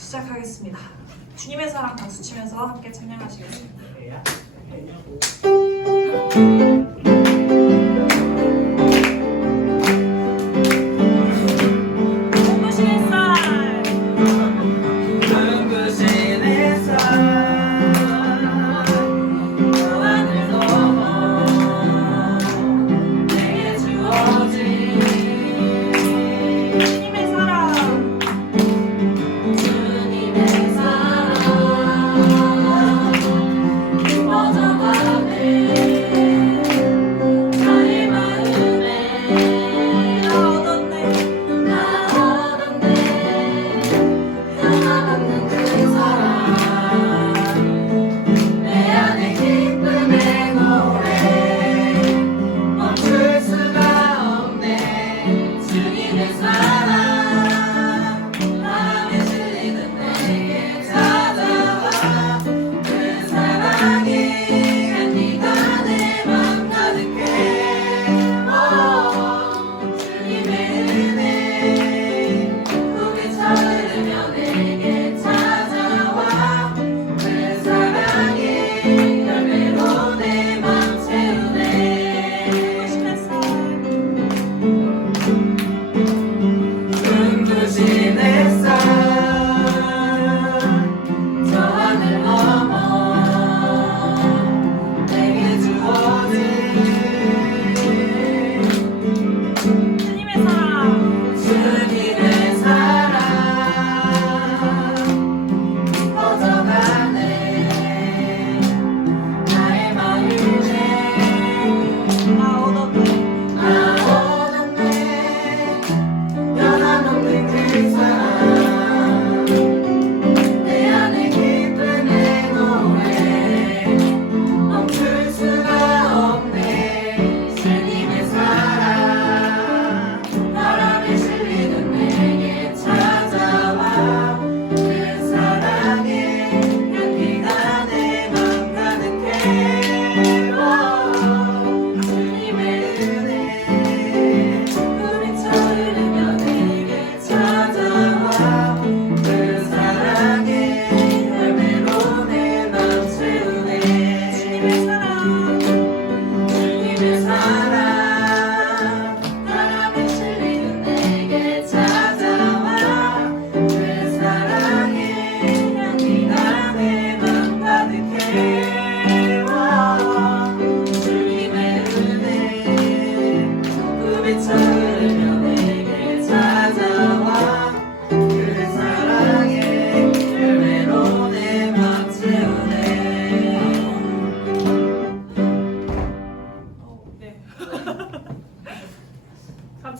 시작하겠습니다. 주님의 사랑 박수 치면서 함께 찬양하시겠습니다.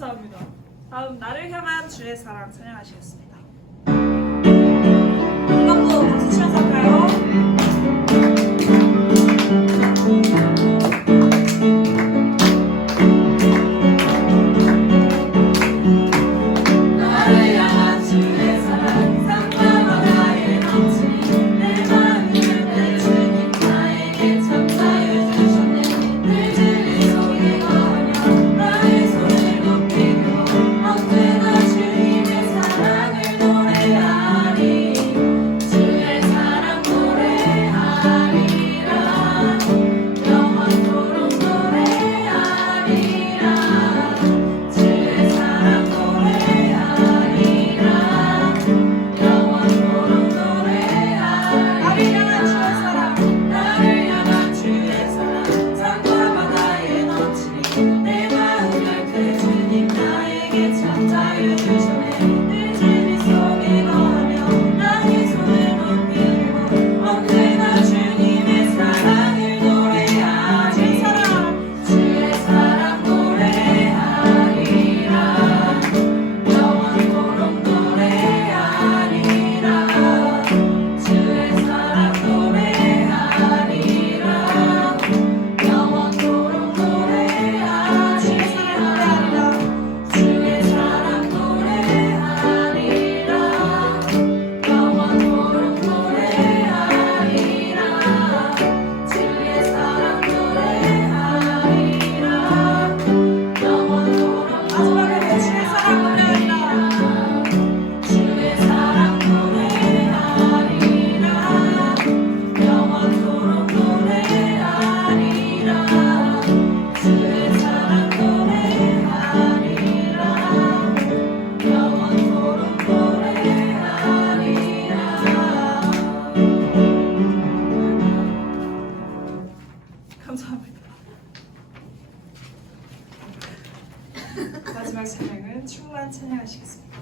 감사합니다. 다음 나를 향한 주의 사랑 찬양하시겠습니다. 이것도 박수 치면서 할까요? 마지막 찬양은 충만 찬양하시겠습니다.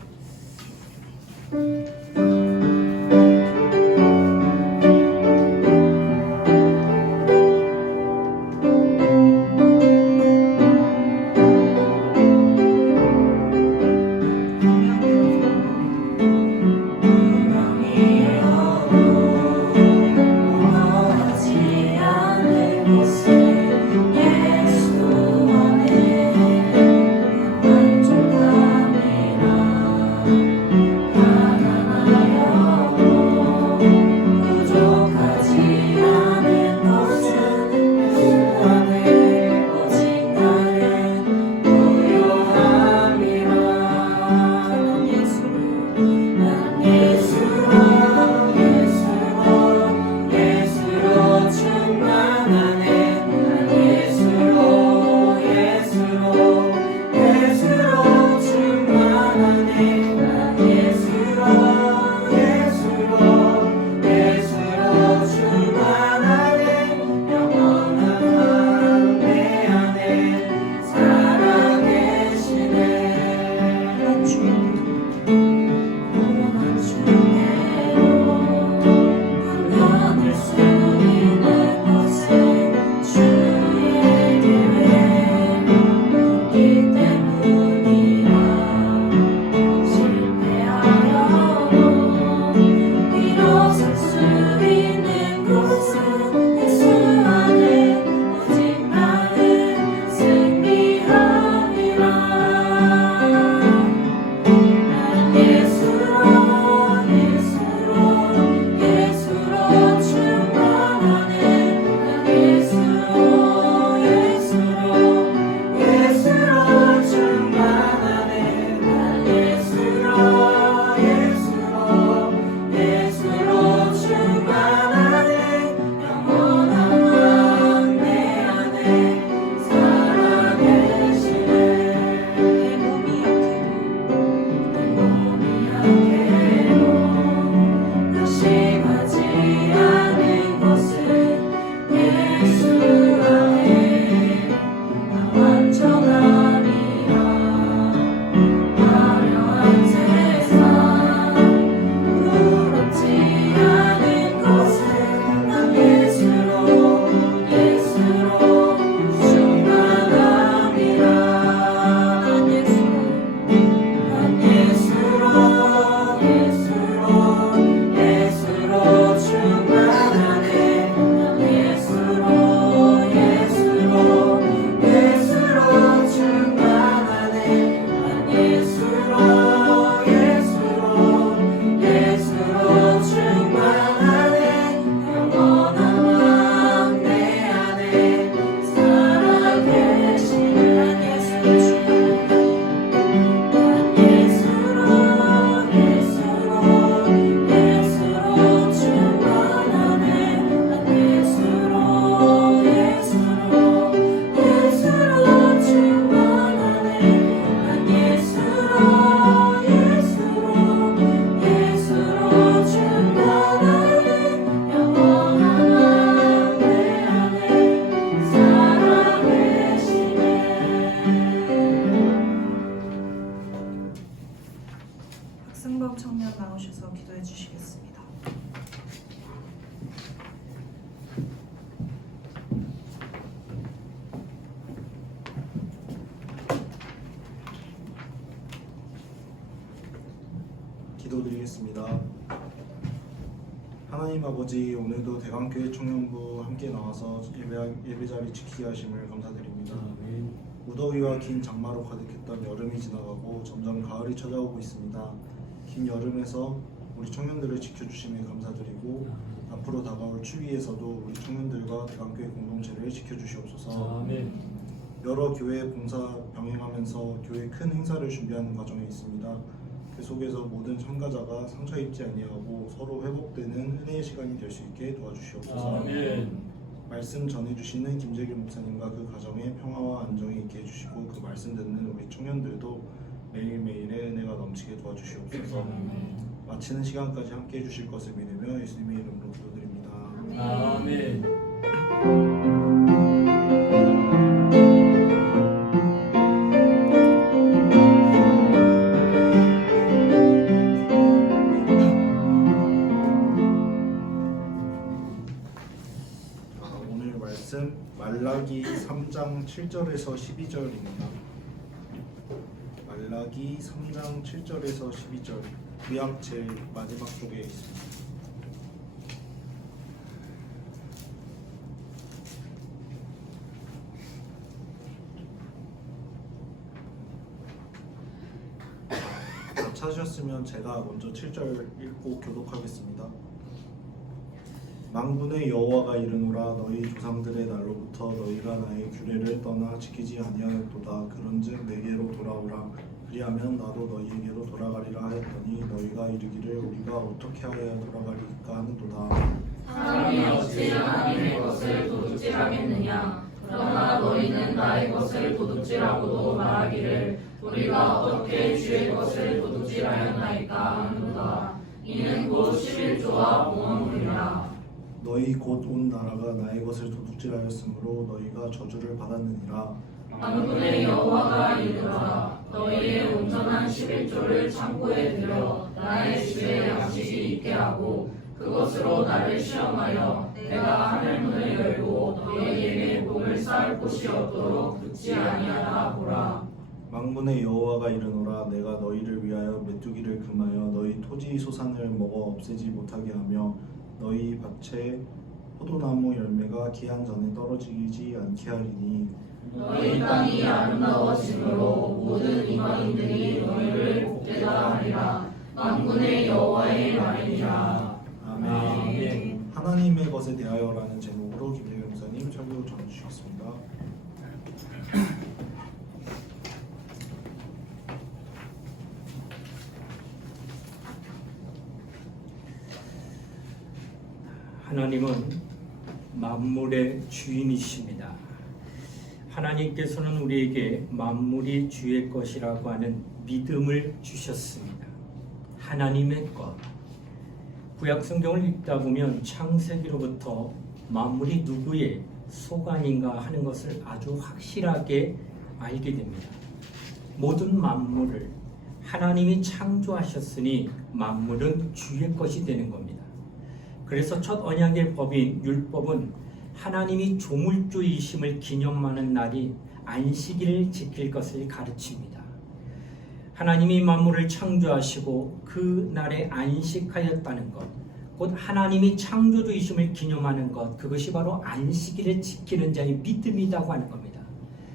박승범 청년 나오셔서 기도해 주시겠습니다. 기도드리겠습니다. 하나님 아버지, 오늘도 대강교회 청년부 함께 나와서 예배자리 지키게 하심을 감사드립니다. 무더위와 긴 장마로 가득했던 여름이 지나가고 점점 가을이 찾아오고 있습니다. 긴 여름에서 우리 청년들을 지켜주심에 감사드리고 앞으로 다가올 추위에서도 우리 청년들과 대강교회 공동체를 지켜주시옵소서. 여러 교회 봉사 병행하면서 교회 큰 행사를 준비하는 과정에 있습니다. 그 속에서 모든 참가자가 상처 입지 아니하고 서로 회복되는 은혜의 시간이 될 수 있게 도와주시옵소서. 말씀 전해주시는 김재길 목사님과 그 가정에 평화와 안정이 있게 해주시고 그 말씀 듣는 우리 청년들도 매일매일의 은혜가 넘치게 도와주시옵소서. 마치는 시간까지 함께 해주실 것을 믿으며 예수님의 이름으로 기도드립니다. 아멘. 7절에서 12절입니다. 말라기 3장 7절에서 12절, 구약 제일 마지막 쪽에 있습니다. 찾으셨으면 제가 먼저 7절 읽고 교독하겠습니다. 만군의 여호와가 이르노라, 너희 조상들의 날로부터 너희가 나의 규례를 떠나 지키지 아니하였도다. 그런즉 내게로 돌아오라. 그리하면 나도 너희에게로 돌아가리라 하였더니 너희가 이르기를 우리가 어떻게 하여야 돌아가리까 하는도다. 사람이 어찌 하나님의 것을 도둑질하겠느냐? 그러나 너희는 나의 것을 도둑질하고도 말하기를 우리가 어떻게 주의 것을 도둑질하였나이까 하는도다. 이는 곧 11조와 공헌물이라. 너희 곧 온 나라가 나의 것을 도둑질하였으므로 너희가 저주를 받았느니라. 만군의 여호와가 이르노라, 너희의 온전한 11조를 창고에 들여 나의 주의 양식이 있게 하고 그것으로 나를 시험하여 내가 하늘문을 열고 너희에게 복을 쌓을 곳이 없도록 붙지 아니하라 보라. 만군의 여호와가 이르노라, 내가 너희를 위하여 메뚜기를 금하여 너희 토지 소산을 먹어 없애지 못하게 하며 너희 밭에 포도나무 열매가 기한 전에 떨어지지 않게 하리니 너희 땅이 아름다워짐으로 모든 이방인들이 너희를 복되다 하리라. 만군의 여호와의 말이니라. 아멘. 하나님의 것에 대하여라는 제목으로 김대경 목사님 설교 전해주시겠습니다. 하나님은 만물의 주인이십니다. 하나님께서는 우리에게 만물이 주의 것이라고 하는 믿음을 주셨습니다. 하나님의 것. 구약 성경을 읽다 보면 창세기로부터 만물이 누구의 소관인가 하는 것을 아주 확실하게 알게 됩니다. 모든 만물을 하나님이 창조하셨으니 만물은 주의 것이 되는 겁니다. 그래서 첫 언약의 법인 율법은 하나님이 조물주이심을 기념하는 날이 안식일을 지킬 것을 가르칩니다. 하나님이 만물을 창조하시고 그 날에 안식하였다는 것, 곧 하나님이 창조주이심을 기념하는 것, 그것이 바로 안식일을 지키는 자의 믿음이라고 하는 겁니다.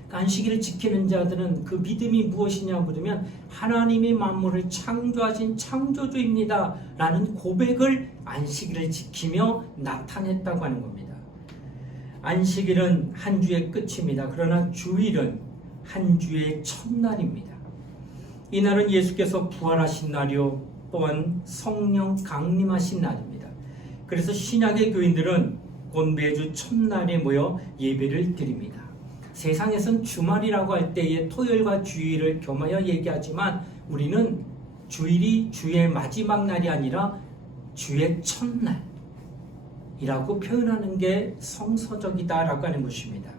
안식일을 지키는 자들은 그 믿음이 무엇이냐 물으면 하나님이 만물을 창조하신 창조주입니다 라는 고백을 안식일을 지키며 나타냈다고 하는 겁니다. 안식일은 한 주의 끝입니다. 그러나 주일은 한 주의 첫날입니다. 이날은 예수께서 부활하신 날이요 또한 성령 강림하신 날입니다. 그래서 신약의 교인들은 곧 매주 첫날에 모여 예배를 드립니다. 세상에선 주말이라고 할 때에 토요일과 주일을 겸하여 얘기하지만 우리는 주일이 주의 마지막 날이 아니라 주의 첫날이라고 표현하는 게 성서적이다라고 하는 것입니다.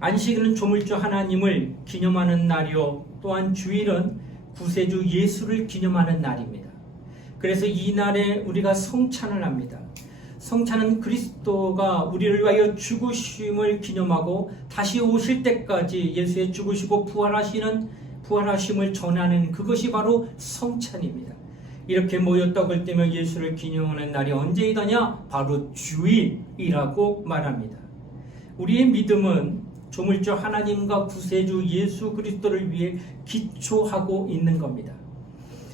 안식일은 조물주 하나님을 기념하는 날이요 또한 주일은 구세주 예수를 기념하는 날입니다. 그래서 이 날에 우리가 성찬을 합니다. 성찬은 그리스도가 우리를 위하여 죽으심을 기념하고 다시 오실 때까지 예수의 죽으시고 부활하심을 전하는 그것이 바로 성찬입니다. 이렇게 모여 떡을 떼며 예수를 기념하는 날이 언제이더냐? 바로 주일이라고 말합니다. 우리의 믿음은 조물주 하나님과 구세주 예수 그리스도를 위해 기초하고 있는 겁니다.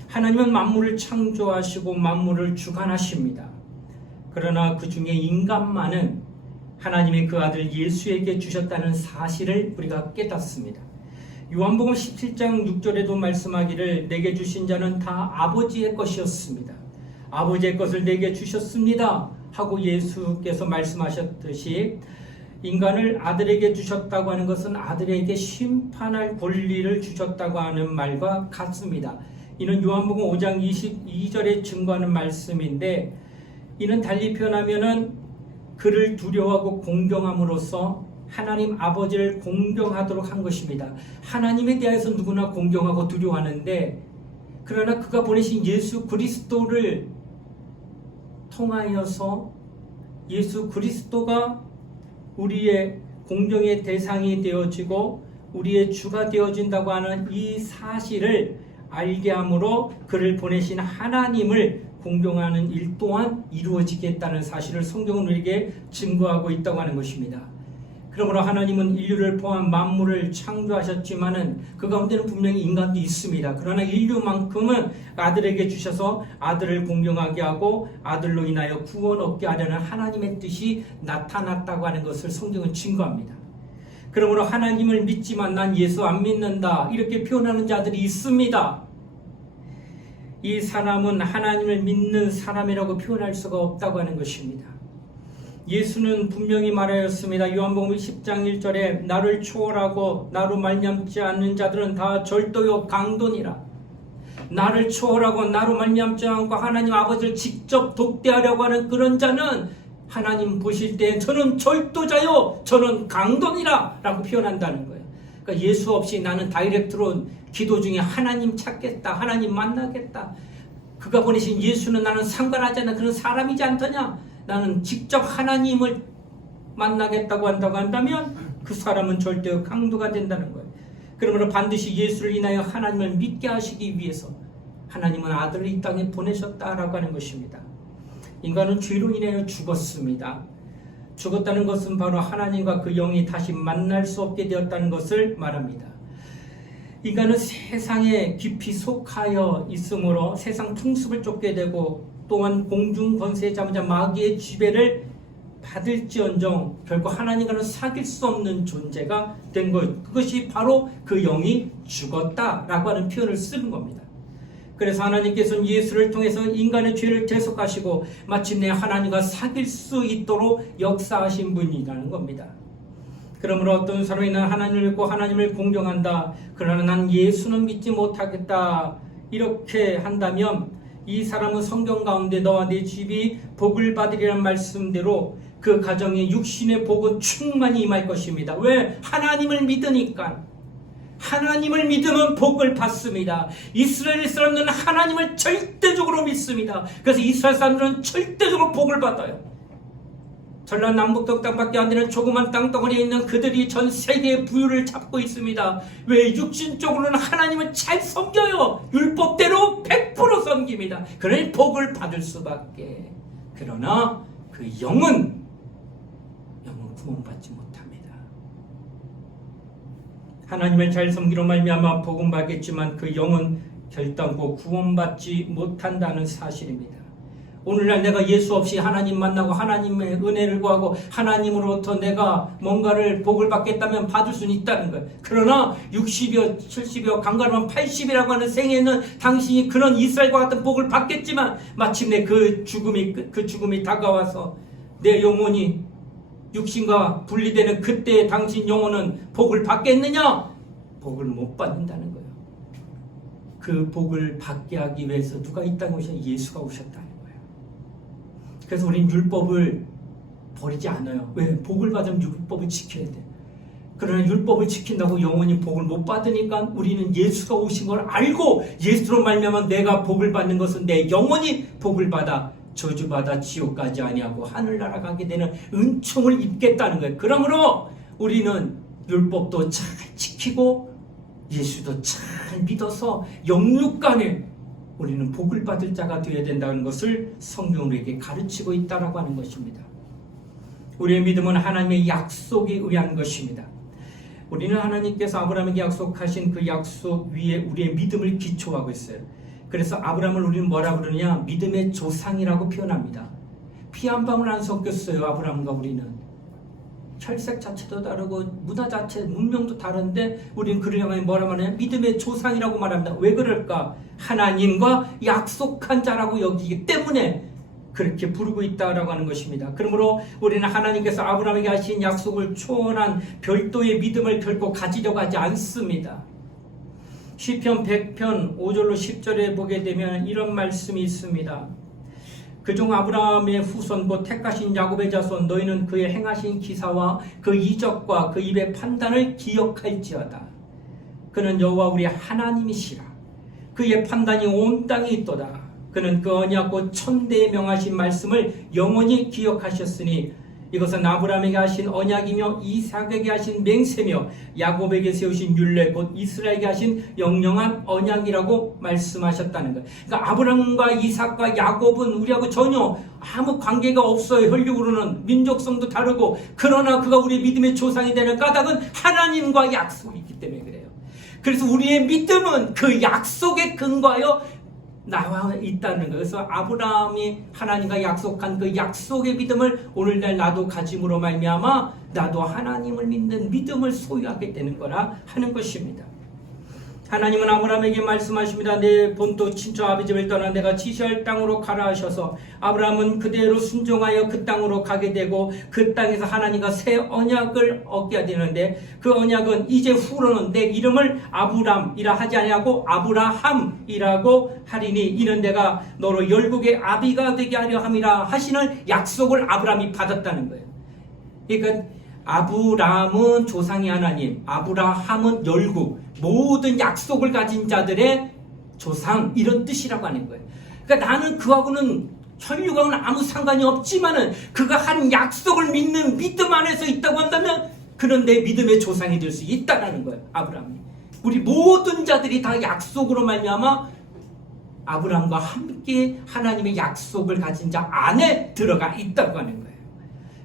하나님은 만물을 창조하시고 만물을 주관하십니다. 그러나 그 중에 인간만은 하나님이 그 아들 예수에게 주셨다는 사실을 우리가 깨닫습니다. 요한복음 17장 6절에도 말씀하기를 내게 주신 자는 다 아버지의 것이었습니다. 아버지의 것을 내게 주셨습니다 하고 예수께서 말씀하셨듯이 인간을 아들에게 주셨다고 하는 것은 아들에게 심판할 권리를 주셨다고 하는 말과 같습니다. 이는 요한복음 5장 22절에 증거하는 말씀인데 이는 달리 표현하면은 그를 두려워하고 공경함으로써 하나님 아버지를 공경하도록 한 것입니다. 하나님에 대해서 누구나 공경하고 두려워하는데 그러나 그가 보내신 예수 그리스도를 통하여서 예수 그리스도가 우리의 공경의 대상이 되어지고 우리의 주가 되어진다고 하는 이 사실을 알게 함으로 그를 보내신 하나님을 공경하는 일 또한 이루어지겠다는 사실을 성경은 우리에게 증거하고 있다고 하는 것입니다. 그러므로 하나님은 인류를 포함 만물을 창조하셨지만은 그 가운데는 분명히 인간도 있습니다. 그러나 인류만큼은 아들에게 주셔서 아들을 공경하게 하고 아들로 인하여 구원 얻게 하려는 하나님의 뜻이 나타났다고 하는 것을 성경은 증거합니다. 그러므로 하나님을 믿지만 난 예수 안 믿는다 이렇게 표현하는 자들이 있습니다. 이 사람은 하나님을 믿는 사람이라고 표현할 수가 없다고 하는 것입니다. 예수는 분명히 말하였습니다. 요한복음 10장 1절에 나를 초월하고 나로 말미암지 않는 자들은 다 절도요 강도니라. 나를 초월하고 나로 말미암지 않고 하나님 아버지를 직접 독대하려고 하는 그런 자는 하나님 보실 때 저는 절도자요 저는 강도니라 라고 표현한다는 거예요. 그러니까 예수 없이 나는 다이렉트로 기도 중에 하나님 찾겠다, 하나님 만나겠다, 그가 보내신 예수는 나는 상관하지 않는 그런 사람이지 않더냐, 나는 직접 하나님을 만나겠다고 한다면 그 사람은 절대 강도가 된다는 거예요. 그러므로 반드시 예수를 인하여 하나님을 믿게 하시기 위해서 하나님은 아들을 이 땅에 보내셨다라고 하는 것입니다. 인간은 죄로 인하여 죽었습니다. 죽었다는 것은 바로 하나님과 그 영이 다시 만날 수 없게 되었다는 것을 말합니다. 인간은 세상에 깊이 속하여 있으므로 세상 풍습을 쫓게 되고 또한 공중 권세 잡은 마귀의 지배를 받을지언정 결국 하나님과는 사귈 수 없는 존재가 된 것, 그것이 바로 그 영이 죽었다라고 하는 표현을 쓰는 겁니다. 그래서 하나님께서는 예수를 통해서 인간의 죄를 대속하시고 마침내 하나님과 사귈 수 있도록 역사하신 분이라는 겁니다. 그러므로 어떤 사람이 난 하나님을 믿고 하나님을 공경한다, 그러나 난 예수는 믿지 못하겠다 이렇게 한다면 이 사람은 성경 가운데 너와 내 집이 복을 받으리라는 말씀대로 그 가정에 육신의 복은 충만히 임할 것입니다. 왜? 하나님을 믿으니까. 하나님을 믿으면 복을 받습니다. 이스라엘 사람들은 하나님을 절대적으로 믿습니다. 그래서 이스라엘 사람들은 절대적으로 복을 받아요. 전라남북동 땅밖에 안 되는 조그만 땅덩어리에 있는 그들이 전 세계의 부유를 잡고 있습니다. 왜? 육신적으로는 하나님을 잘 섬겨요. 율법대로 100% 섬깁니다. 그러니 복을 받을 수밖에. 그러나 그 영은 구원받지 못합니다. 하나님을 잘 섬기로 말미암아 복은 받겠지만 그 영은 결단코 구원받지 못한다는 사실입니다. 오늘날 내가 예수 없이 하나님 만나고 하나님의 은혜를 구하고 하나님으로부터 내가 뭔가를 복을 받겠다면 받을 수는 있다는 거예요. 그러나 60여 70여 강가르면 80이라고 하는 생에는 당신이 그런 이스라엘과 같은 복을 받겠지만 마침내 그 죽음이 다가와서 내 영혼이 육신과 분리되는 그때 당신 영혼은 복을 받겠느냐? 복을 못 받는다는 거예요. 그 복을 받게 하기 위해서 누가 이 땅에 오셨냐? 예수가 오셨다는 거예요. 그래서 우리는 율법을 버리지 않아요. 왜? 복을 받으면 율법을 지켜야 돼. 그러나 율법을 지킨다고 영원히 복을 못 받으니까 우리는 예수가 오신 걸 알고 예수로 말미암아 내가 복을 받는 것은 내 영혼이 복을 받아 저주받아 지옥까지 아니하고 하늘나라 가게 되는 은총을 입겠다는 거예요. 그러므로 우리는 율법도 잘 지키고 예수도 잘 믿어서 영육간에 우리는 복을 받을 자가 되어야 된다는 것을 성경은 우리에게 가르치고 있다라고 하는 것입니다. 우리의 믿음은 하나님의 약속에 의한 것입니다. 우리는 하나님께서 아브라함에게 약속하신 그 약속 위에 우리의 믿음을 기초하고 있어요. 그래서 아브라함을 우리는 뭐라 그러느냐? 믿음의 조상이라고 표현합니다. 피 한 방울 안 섞였어요. 아브라함과 우리는. 혈색 자체도 다르고 문화 자체, 문명도 다른데 우리는 그를 향해 뭐라 말하냐? 믿음의 조상이라고 말합니다. 왜 그럴까? 하나님과 약속한 자라고 여기기 때문에 그렇게 부르고 있다라고 하는 것입니다. 그러므로 우리는 하나님께서 아브라함에게 하신 약속을 초월한 별도의 믿음을 결코 가지려고 하지 않습니다. 시편 100편 5절로 10절에 보게 되면 이런 말씀이 있습니다. 그중 아브라함의 후손 곧 택하신 야곱의 자손 너희는 그의 행하신 기사와 그 이적과 그 입의 판단을 기억할지어다. 그는 여호와 우리 하나님이시라. 그의 판단이 온 땅에 있도다. 그는 그 언약 곧 천대에 명하신 말씀을 영원히 기억하셨으니 이것은 아브라함에게 하신 언약이며 이삭에게 하신 맹세며 야곱에게 세우신 율례 곧 이스라엘에게 하신 영영한 언약이라고 말씀하셨다는 거예요. 그러니까 아브라함과 이삭과 야곱은 우리하고 전혀 아무 관계가 없어요. 혈육으로는 민족성도 다르고, 그러나 그가 우리의 믿음의 조상이 되는 까닭은 하나님과 약속이 있기 때문에 그래요. 그래서 우리의 믿음은 그 약속에 근거하여 나와 있다는 거예요. 그래서 아브라함이 하나님과 약속한 그 약속의 믿음을 오늘날 나도 가짐으로 말미암아 나도 하나님을 믿는 믿음을 소유하게 되는 거라 하는 것입니다. 하나님은 아브라함에게 말씀하십니다. 내 본토 친척 아비집을 떠나 내가 지시할 땅으로 가라 하셔서 아브라함은 그대로 순종하여 그 땅으로 가게 되고, 그 땅에서 하나님과 새 언약을 얻게 되는데, 그 언약은 이제 후로는 내 이름을 아브람이라 하지 아니하고 아브라함이라고 하리니 이는 내가 너로 열국의 아비가 되게 하려 함이라 하시는 약속을 아브라함이 받았다는 거예요. 그러니까 아브람은 조상의 하나님, 아브라함은 열국, 모든 약속을 가진 자들의 조상, 이런 뜻이라고 하는 거예요. 그러니까 나는 그하고는 혈육하고는 아무 상관이 없지만은 그가 한 약속을 믿는 믿음 안에서 있다고 한다면 그는 내 믿음의 조상이 될 수 있다라는 거예요. 아브라함이. 우리 모든 자들이 다 약속으로 말미암아 아브라함과 함께 하나님의 약속을 가진 자 안에 들어가 있다고 하는 거예요.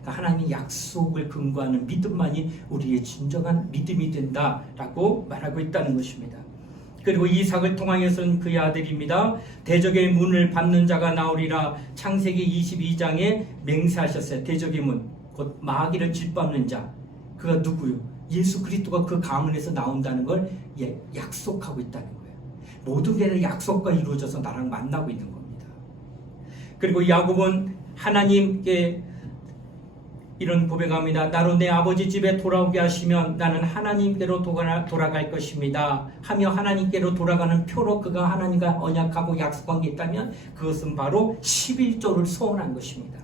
하나님의 약속을 근거하는 믿음만이 우리의 진정한 믿음이 된다라고 말하고 있다는 것입니다. 그리고 이삭을 통하여서는 그의 아들입니다. 대적의 문을 밟는 자가 나오리라 창세기 22장에 맹세하셨어요. 대적의 문, 곧 마귀를 짓밟는 자, 그가 누구요? 예수 그리스도가 그 가문에서 나온다는 걸 약속하고 있다는 거예요. 모든 게 약속과 이루어져서 나랑 만나고 있는 겁니다. 그리고 야곱은 하나님께 이런 고백합니다. 나로 내 아버지 집에 돌아오게 하시면 나는 하나님께로 돌아갈 것입니다 하며 하나님께로 돌아가는 표로 그가 하나님과 언약하고 약속한 게 있다면 그것은 바로 11조를 소원한 것입니다.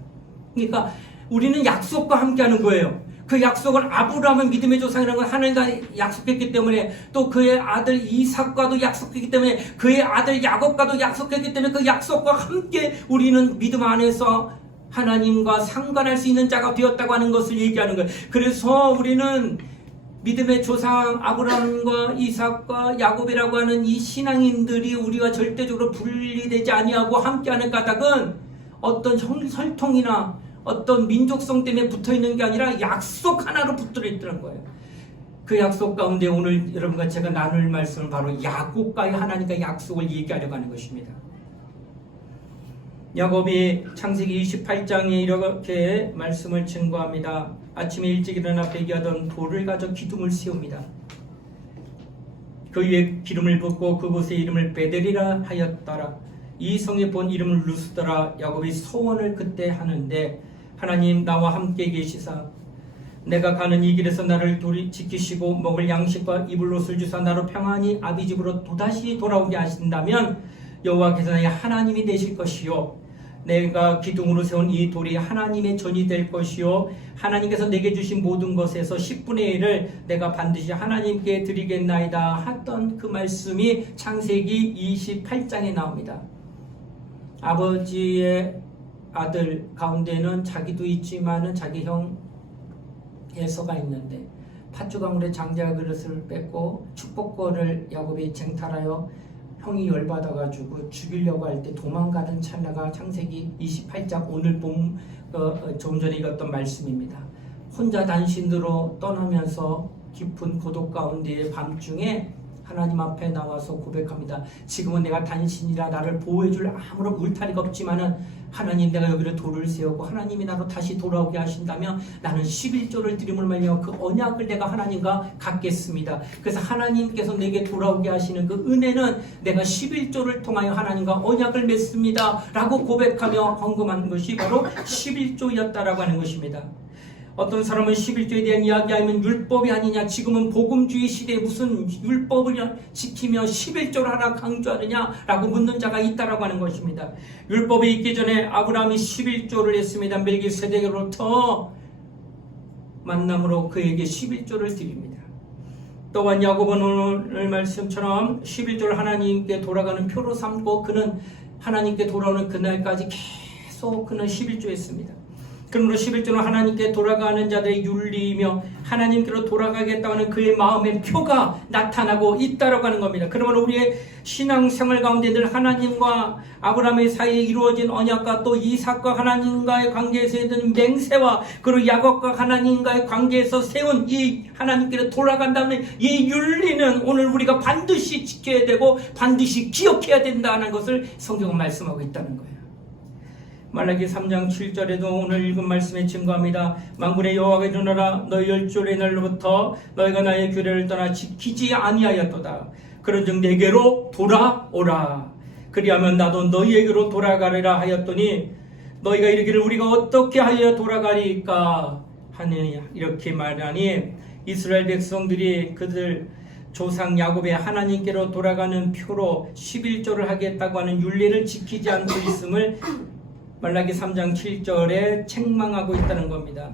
그러니까 우리는 약속과 함께하는 거예요. 그 약속은 아브라함은 믿음의 조상이라는 걸 하나님과 약속했기 때문에, 또 그의 아들 이삭과도 약속했기 때문에, 그의 아들 야곱과도 약속했기 때문에 그 약속과 함께 우리는 믿음 안에서 하나님과 상관할 수 있는 자가 되었다고 하는 것을 얘기하는 거예요. 그래서 우리는 믿음의 조상 아브라함과 이삭과 야곱이라고 하는 이 신앙인들이 우리와 절대적으로 분리되지 아니하고 함께하는 까닭은 어떤 혈통이나 어떤 민족성 때문에 붙어있는 게 아니라 약속 하나로 붙들어 있더란 거예요. 그 약속 가운데 오늘 여러분과 제가 나눌 말씀은 바로 야곱과의 하나님과 약속을 얘기하려고 하는 것입니다. 야곱이 창세기 28장에 이렇게 말씀을 증거합니다. 아침에 일찍 일어나 배기하던 돌을 가져 기둥을 세웁니다. 그 위에 기름을 붓고 그곳의 이름을 베델이라 하였더라. 이 성에 본 이름을 루스더라. 야곱이 소원을 그때 하는데, 하나님 나와 함께 계시사 내가 가는 이 길에서 나를 지키시고 먹을 양식과 입을 옷을 주사 나로 평안히 아비 집으로 또다시 돌아오게 하신다면 여호와께서 나의 하나님이 되실 것이요, 내가 기둥으로 세운 이 돌이 하나님의 전이 될 것이요, 하나님께서 내게 주신 모든 것에서 10분의 1을 내가 반드시 하나님께 드리겠나이다 하던 그 말씀이 창세기 28장에 나옵니다. 아버지의 아들 가운데는 자기도 있지만은 자기 형 에서가 있는데 팥주강물에 장자 그릇을 뺏고 축복권을 야곱이 쟁탈하여 형이 열받아가지고 죽이려고 할 때 도망가는 찰나가 창세기 28장 오늘 좀 전에 읽었던 말씀입니다. 혼자 단신으로 떠나면서 깊은 고독 가운데의 밤중에 하나님 앞에 나와서 고백합니다. 지금은 내가 단신이라 나를 보호해줄 아무런 울타리가 없지만은 하나님, 내가 여기를 돌을 세우고 하나님이 나로 다시 돌아오게 하신다면 나는 11조를 드림을 말며 그 언약을 내가 하나님과 갖겠습니다. 그래서 하나님께서 내게 돌아오게 하시는 그 은혜는 내가 11조를 통하여 하나님과 언약을 맺습니다 라고 고백하며 헌금한 것이 바로 11조였다라고 하는 것입니다. 어떤 사람은 11조에 대한 이야기하면 율법이 아니냐, 지금은 복음주의 시대에 무슨 율법을 지키며 11조를 하나 강조하느냐라고 묻는 자가 있다라고 하는 것입니다. 율법이 있기 전에 아브라함이 11조를 했습니다. 멜기세덱으로부터 만남으로 그에게 11조를 드립니다. 또한 야곱은 오늘 말씀처럼 11조를 하나님께 돌아가는 표로 삼고 그는 하나님께 돌아오는 그날까지 계속 그는 11조 했습니다. 그러므로 11조는 하나님께 돌아가는 자들의 윤리이며 하나님께로 돌아가겠다는 그의 마음의 표가 나타나고 있다라고 하는 겁니다. 그러므로 우리의 신앙생활 가운데 늘 하나님과 아브라함의 사이에 이루어진 언약과 또 이삭과 하나님과의 관계에서 있는 맹세와 그리고 야곱과 하나님과의 관계에서 세운 이 하나님께로 돌아간다는 이 윤리는 오늘 우리가 반드시 지켜야 되고 반드시 기억해야 된다는 것을 성경은 말씀하고 있다는 거예요. 말라기 3장 7절에도 오늘 읽은 말씀에 증거합니다. 만군의 여호와가 이르노라 너희 열조의 날로부터 너희가 나의 규례를 떠나 지키지 아니하였도다. 그런즉 내게로 돌아오라. 그리하면 나도 너희에게로 돌아가리라 하였더니 너희가 이르기를 우리가 어떻게 하여 돌아가리까 하니 이렇게 말하니 이스라엘 백성들이 그들 조상 야곱의 하나님께로 돌아가는 표로 11조를 하겠다고 하는 율례를 지키지 않고 있음을 말라기 3장 7절에 책망하고 있다는 겁니다.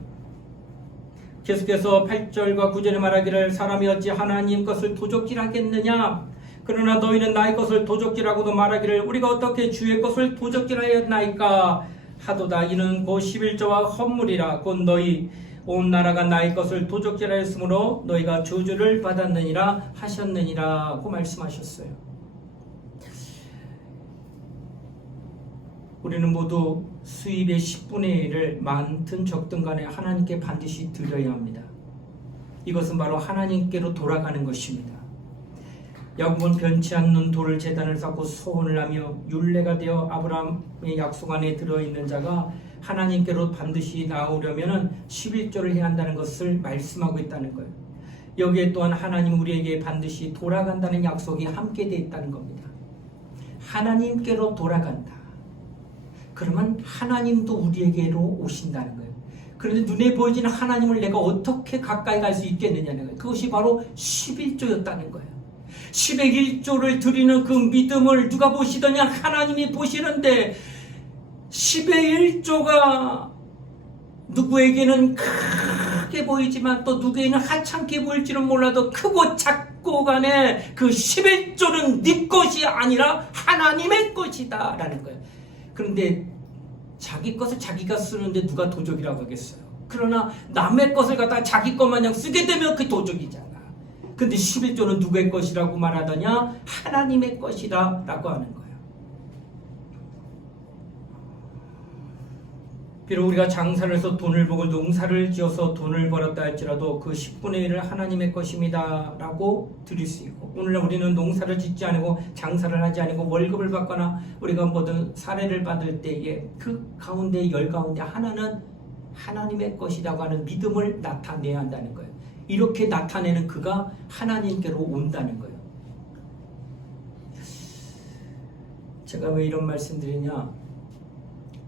계속해서 8절과 9절에 말하기를 사람이 어찌 하나님 것을 도적질하겠느냐 그러나 너희는 나의 것을 도적질하고도 말하기를 우리가 어떻게 주의 것을 도적질하였나이까 하도다. 이는 곧 11조와 헌물이라 곧 너희 온 나라가 나의 것을 도적질하였으므로 너희가 저주를 받았느니라 하셨느니라고 말씀하셨어요. 우리는 모두 수입의 10분의 1을 많든 적든 간에 하나님께 반드시 드려야 합니다. 이것은 바로 하나님께로 돌아가는 것입니다. 야곱은 변치 않는 돌을 제단을 쌓고 소원을 하며 율례가 되어 아브라함의 약속 안에 들어있는 자가 하나님께로 반드시 나오려면 11조를 해야 한다는 것을 말씀하고 있다는 거예요. 여기에 또한 하나님 우리에게 반드시 돌아간다는 약속이 함께 되어 있다는 겁니다. 하나님께로 돌아간다. 그러면 하나님도 우리에게로 오신다는 거예요. 그런데 눈에 보이지는 하나님을 내가 어떻게 가까이 갈 수 있겠느냐는 거예요. 그것이 바로 11조였다는 거예요. 11조를 드리는 그 믿음을 누가 보시더냐? 하나님이 보시는데 10의 1조가 누구에게는 크게 보이지만 또 누구에게는 하찮게 보일지는 몰라도 크고 작고 간에 그 11조는 네 것이 아니라 하나님의 것이다 라는 거예요. 그런데 자기 것을 자기가 쓰는데 누가 도적이라고 하겠어요? 그러나 남의 것을 갖다가 자기 것 마냥 쓰게 되면 그 도적이잖아. 근데 11조는 누구의 것이라고 말하더냐? 하나님의 것이다 라고 하는 거예요. 비록 우리가 장사를 해서 돈을 벌고 농사를 지어서 돈을 벌었다 할지라도 그 10분의 1을 하나님의 것입니다 라고 드릴 수 있고, 오늘날 우리는 농사를 짓지 않고 장사를 하지 않고 월급을 받거나 우리가 뭐든 사례를 받을 때에 그 가운데 열 가운데 하나는 하나님의 것이라고 하는 믿음을 나타내야 한다는 거예요. 이렇게 나타내는 그가 하나님께로 온다는 거예요. 제가 왜 이런 말씀 드리냐,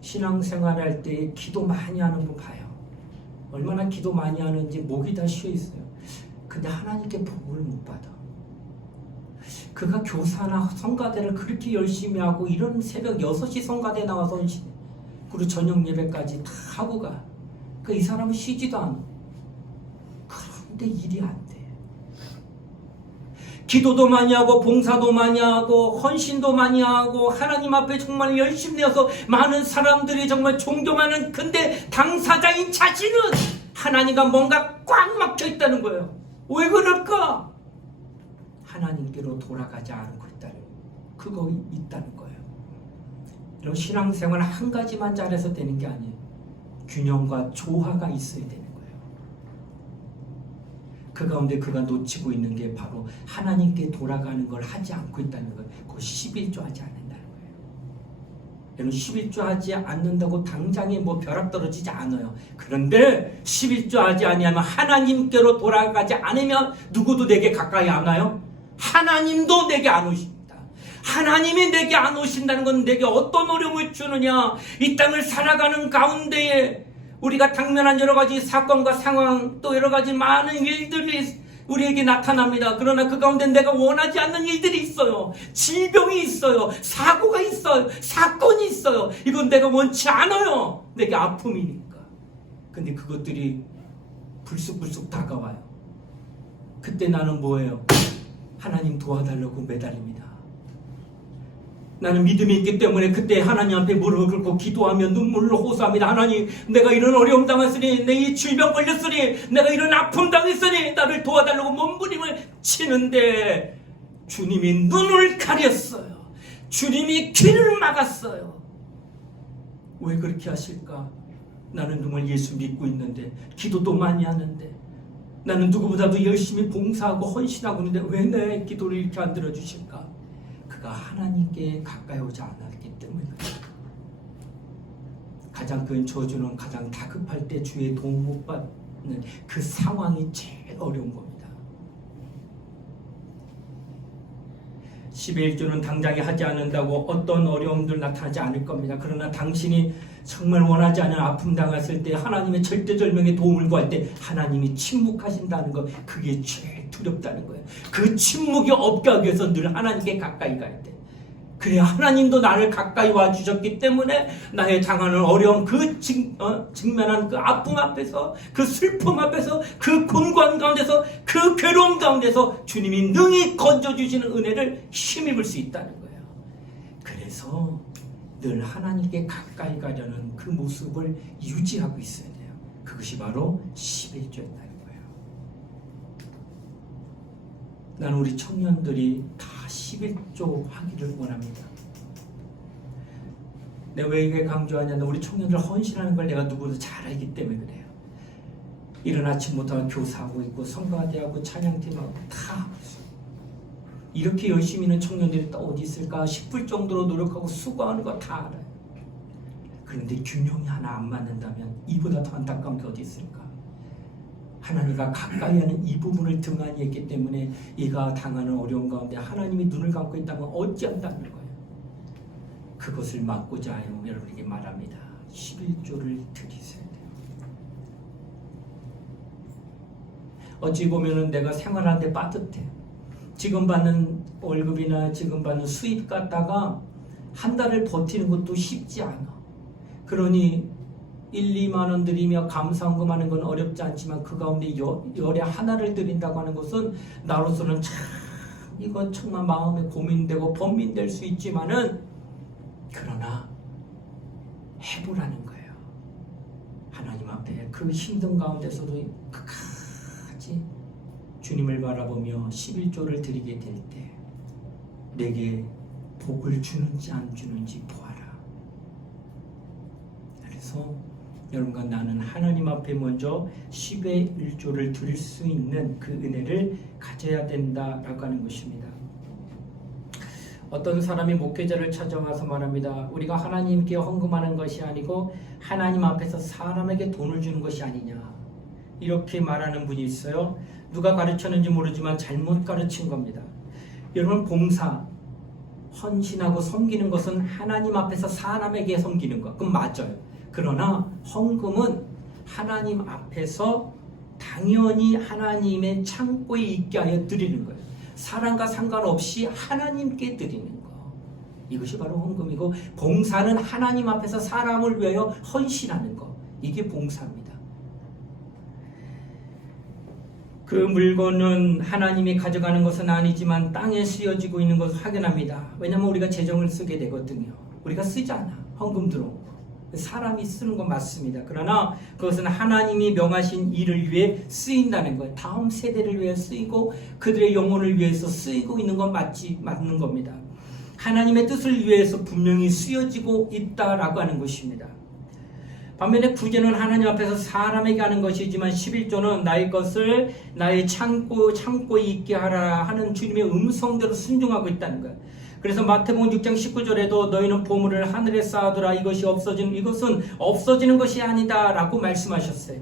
신앙생활 할 때 기도 많이 하는 분 봐요. 얼마나 기도 많이 하는지 목이 다 쉬어 있어요. 근데 하나님께 복을 못 받아. 그가 교사나 성가대를 그렇게 열심히 하고 이런 새벽 6시 성가대 나와서 그리고 저녁 예배까지 다 하고 가. 이 사람은 쉬지도 않아. 그런데 일이 안 돼. 기도도 많이 하고 봉사도 많이 하고 헌신도 많이 하고 하나님 앞에 정말 열심히 내어서 많은 사람들이 정말 존경하는, 근데 당사자인 자신은 하나님과 뭔가 꽉 막혀 있다는 거예요. 왜 그럴까? 하나님께로 돌아가지 않고 그거 있다는 거예요. 이런 신앙생활 한 가지만 잘해서 되는 게 아니에요. 균형과 조화가 있어야 되는 거예요. 그 가운데 그가 놓치고 있는 게 바로 하나님께 돌아가는 걸 하지 않고 있다는 거예요. 그거 11조 하지 않는다는 거예요. 여러분 11조 하지 않는다고 당장에 뭐 벼락 떨어지지 않아요. 그런데 11조 하지 아니하면 하나님께로 돌아가지 않으면 누구도 내게 가까이 안 와요? 하나님도 내게 안 오십니다. 하나님이 내게 안 오신다는 건 내게 어떤 어려움을 주느냐, 이 땅을 살아가는 가운데에 우리가 당면한 여러 가지 사건과 상황, 또 여러 가지 많은 일들이 우리에게 나타납니다. 그러나 그 가운데 내가 원하지 않는 일들이 있어요. 질병이 있어요. 사고가 있어요. 사건이 있어요. 이건 내가 원치 않아요. 내게 아픔이니까. 근데 그것들이 불쑥불쑥 다가와요. 그때 나는 뭐예요? 하나님 도와달라고 매달립니다. 나는 믿음이 있기 때문에 그때 하나님 앞에 무릎을 꿇고 기도하며 눈물로 호소합니다. 하나님, 내가 이런 어려움 당했으니, 내 이 질병 걸렸으니, 내가 이런 아픔 당했으니 나를 도와달라고 몸부림을 치는데 주님이 눈을 가렸어요. 주님이 귀를 막았어요. 왜 그렇게 하실까? 나는 정말 예수 믿고 있는데, 기도도 많이 하는데, 나는 누구보다도 열심히 봉사하고 헌신하고 있는데 왜 내 기도를 이렇게 안 들어주실까? 그가 하나님께 가까이 오지 않았기 때문입니다. 가장 큰 저주는 가장 다급할 때 주의 도움 못 받는 그 상황이 제일 어려운 겁니다. 11조는 당장에 하지 않는다고 어떤 어려움들 나타나지 않을 겁니다. 그러나 당신이 정말 원하지 않은 아픔 당했을 때, 하나님의 절대절명의 도움을 구할 때 하나님이 침묵하신다는 것, 그게 제일 두렵다는 거예요. 그 침묵이 없게 하기 위해서 늘 하나님께 가까이 가야 돼. 그래야 하나님도 나를 가까이 와주셨기 때문에 나의 당하는 어려움, 직면한 그 아픔 앞에서, 그 슬픔 앞에서, 그 곤고한 가운데서, 그 괴로움 가운데서 주님이 능히 건져주시는 은혜를 힘입을 수 있다는 거예요. 그래서 늘 하나님께 가까이 가려는 그 모습을 유지하고 있어야 돼요. 그것이 바로 11조였다는 거예요. 나는 우리 청년들이 다 11조 하기를 원합니다. 내가 왜 이게 강조하냐면 우리 청년들 헌신하는 걸 내가 누구도 잘 알기 때문에 그래요. 이른 아침부터 교사하고 있고 성가대하고 찬양팀하고 다 이렇게 열심히 있는 청년들이 또 어디 있을까 싶을 정도로 노력하고 수고하는 거 다 알아요. 그런데 균형이 하나 안 맞는다면 이보다 더 안타까운 게 어디 있을까? 하나님과 가까이 하는 이 부분을 등한히 했기 때문에 얘가 당하는 어려움 가운데 하나님이 눈을 감고 있다면 어찌한다는 거예요. 그것을 막고자 하여 여러분에게 말합니다. 11조를 드리셔야 돼요. 어찌 보면은 내가 생활하는데 빠듯해. 지금 받는 월급이나 지금 받는 수입 갖다가 한 달을 버티는 것도 쉽지 않아. 그러니 1, 2만 원 드리며 감사헌금 하는 건 어렵지 않지만 그 가운데 열에 하나를 드린다고 하는 것은 나로서는 참 이건 정말 마음에 고민되고 번민될 수 있지만은 그러나 해보라는 거예요. 하나님 앞에 그 힘든 가운데서도 끝까지 주님을 바라보며 11조를 드리게 될 때 내게 복을 주는지 안 주는지 보아라. 그래서 여러분과 나는 하나님 앞에 먼저 11조를 드릴 수 있는 그 은혜를 가져야 된다라고 하는 것입니다. 어떤 사람이 목회자를 찾아와서 말합니다. 우리가 하나님께 헌금하는 것이 아니고 하나님 앞에서 사람에게 돈을 주는 것이 아니냐, 이렇게 말하는 분이 있어요. 누가 가르쳤는지 모르지만 잘못 가르친 겁니다. 여러분, 봉사, 헌신하고 섬기는 것은 하나님 앞에서 사람에게 섬기는 것, 그건 맞아요. 그러나 헌금은 하나님 앞에서 당연히 하나님의 창고에 있게 하여 드리는 거예요. 사람과 상관없이 하나님께 드리는 거, 이것이 바로 헌금이고, 봉사는 하나님 앞에서 사람을 위하여 헌신하는 거, 이게 봉사입니다. 그 물건은 하나님이 가져가는 것은 아니지만 땅에 쓰여지고 있는 것을 확인합니다. 왜냐하면 우리가 재정을 쓰게 되거든요. 우리가 쓰잖아. 헌금 들어온 거. 사람이 쓰는 건 맞습니다. 그러나 그것은 하나님이 명하신 일을 위해 쓰인다는 거예요. 다음 세대를 위해 쓰이고 그들의 영혼을 위해서 쓰이고 있는 건 맞는 겁니다. 하나님의 뜻을 위해서 분명히 쓰여지고 있다라고 하는 것입니다. 반면에 구제는 하나님 앞에서 사람에게 하는 것이지만 11조는 나의 것을 나의 창고에 있게 하라 하는 주님의 음성대로 순종하고 있다는 거예요. 그래서 마태복음 6장 19절에도 너희는 보물을 하늘에 쌓아두라, 이것은 없어지는 것이 아니다 라고 말씀하셨어요.